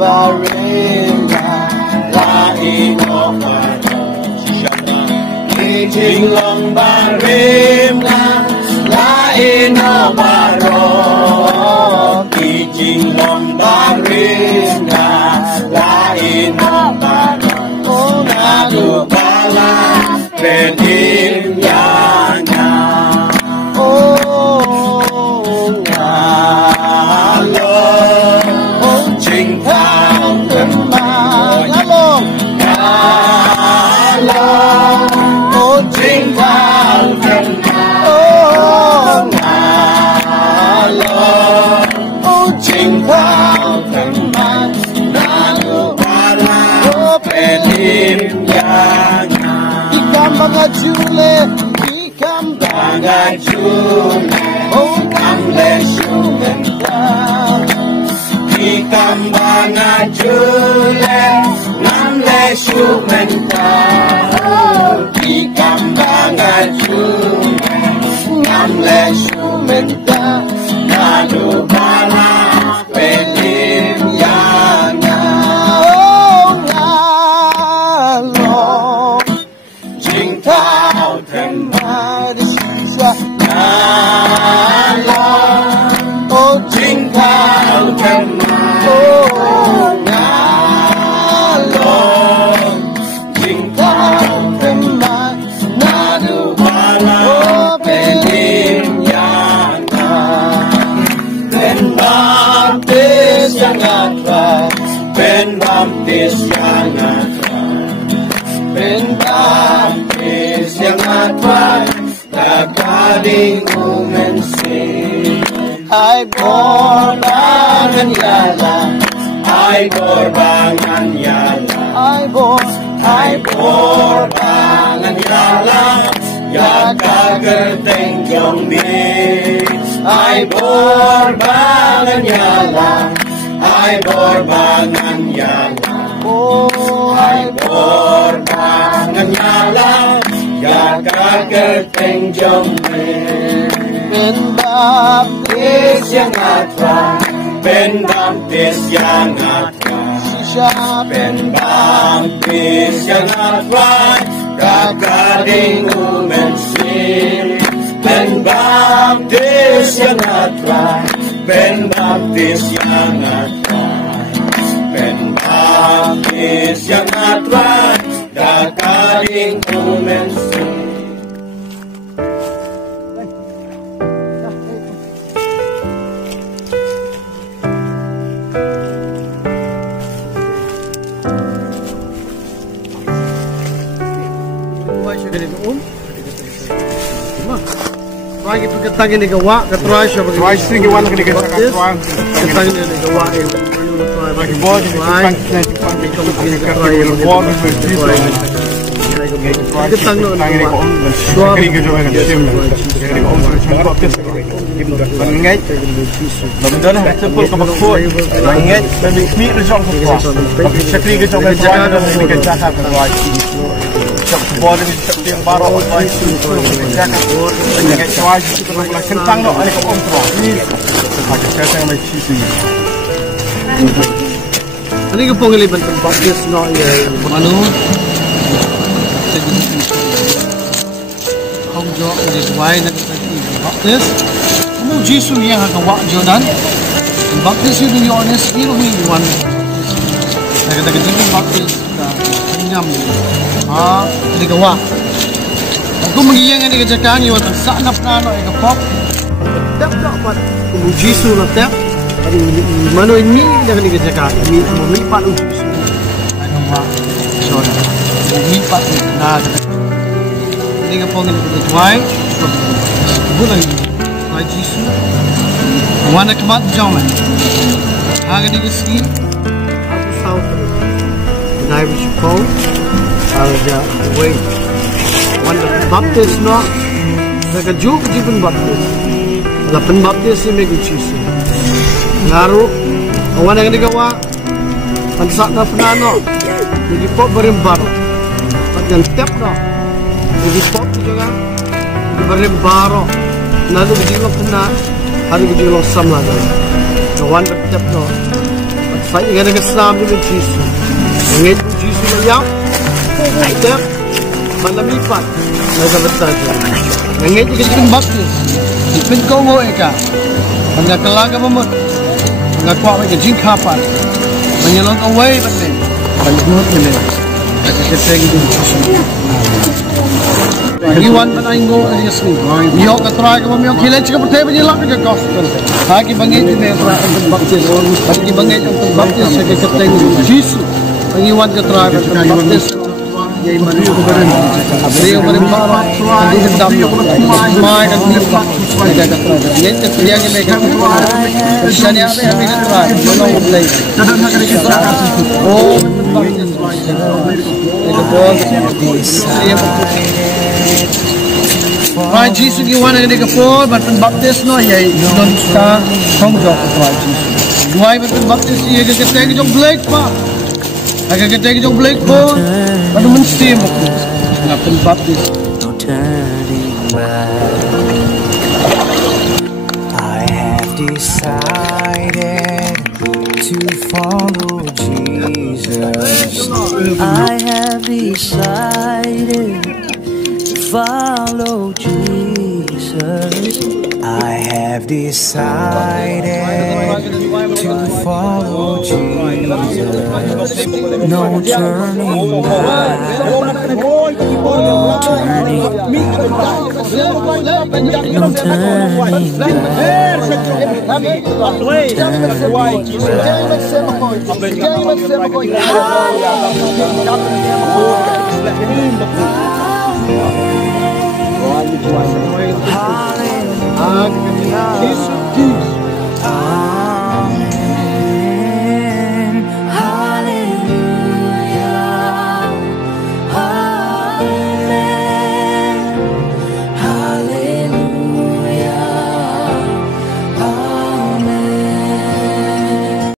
baringa la inokado Kijing long baringa la inokado Kijing long baringa la inokado Nadu bala pedim yana Jule, ikam banga jule, oh kamle shumenta. Ikam banga jule, namle shumenta. Ikam banga jule, namle shumenta. Nadu bala pedim yana. Ben Baptis yang atway Kakaling umensi Ay borbangan yala Ay borbangan yala Ay borbangan yala Yakagerteng jombi Ay borbangan yala Ay borbangan yala Ay borbangan yala Yakagerteng jombi Ben Baptis yang atway Ben Baptis yang atway Ben Baptis yang atway Kakaling umensi Ben Baptis yang atway Ben Baptis yang atway Ben Baptis yang atway Kakaling umensi Lagi perketang ini gawa, ketuai siapa? Ketuai sering gawa lagi ketuai. Ketang ini gawa yang lagi bol di depan ketuai yang bol di depan. Ketang ini gawa. Dua kali gawa yang sim. Jadi om sudah gawa kes. Mengingat, betul lah. Sepul kebakut. Mengingat, bagi result semua. Tapi sekali gawa yang ini ketuai ketuai. Bol ini seperti yang baru orang itu menjaga menjaga cuaca itu kalau kentang dok ada kau omtro. Macam saya yang macam cheese ni. Ini kepung ini bentuk baptis no ya. Anu. Kau jo ini wine dan baptis. Kamu Yesus yang akan wak Jordan. Baptis itu ni honest ni ni one. Kita kita baptis kenyam. Ini gawa. Aku mengiang ini kejagaan yang sangat nano yang pop. Tak dapat Yesus nak tak. Mana ini dengan kejagaan ini melipat Yesus. Ano ma? Sorry. Melipat na. Ini kapong ini ketuai. Bulan Yesus. Wana kemat jaman. Hari ini keski. Aku tahu. Naib Shipol. Alja way. Wanda baptis no. Mereka juga jipen baptis. Lapan baptis ni mereka Yesus. Ngaruh. Awan yang digawa. Ansak na penano. Jadi pop berimbar. Dan step no. Jadi pop juga. Berimbar. Lalu dijilok kena. Hari dijilok sama lagi. Awan berstep no. fight dengan Islam dengan Jesus. Ngit Jesus layang. Aida malamipat. Nasa betul. Ngit kita baptis. Ipin kau mo eka. Pangakalaga mo. Ngakwa ke jing kapan. Menyelong away betul. Panjut ni. Kita gitu. Iwan banaygo alias ni. Yo katray ko mo kilay ka patay ba nila ka gospel. Hagi bangit ni ang baptis. Hagi bangit ang baptis sa kapatay ni Jesus. Ang iwan katray ka baptis. Yay man ko garan. Abriyo ko rin ba? Hindi ka dam. May ka ni ba? Hindi ka katray. Yan ka kriya ni may ka. Shania be kami katray. Wala ko play. Oh, baptis right. Ito po. Right, Jesus, you want to take a fall, but the Baptist no, yeah, don't start from job right, Jesus. Why, but the Baptist, you can take your blade, pa. I can take your blade, boy, but the steam of this. Not the Baptist. No turning back. I have decided to follow Jesus. I have decided to follow Jesus. I have decided to follow Jesus. No turning back. No turning Hallelujah.